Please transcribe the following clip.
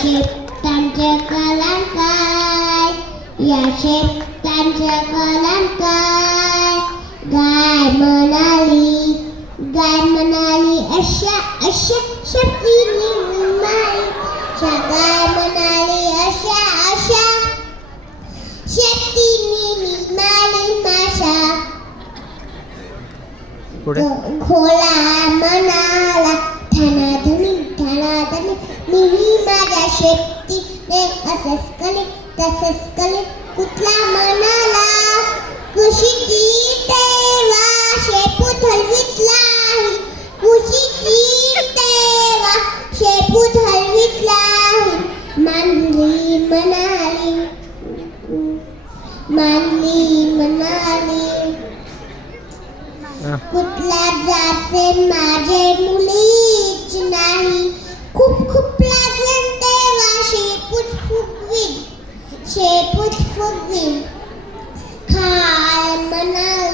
शेतांच्या कलांत काय, या शेतांच्या कलांत काय. गाय म्हणाली अशा अशा शक्तीने माईच्या. गाय म्हणाली अशा अशा शक्तीने माशा. घोडा म्हणाला धनाधनी धनाधनी, मी माझ्या शेतीने असंच कले तसंच कले. कुठला म्हणाला कुशीची तेव्हा शेपूट हलवितला, कुशीची तेव्हा शेपूट हलवितला. मांडली म्हणाली कुठला जाते माझे मुलीच नाही. खूप खूप लागलं तेव्हा शेपूट फुगवी. खाय म्हणाला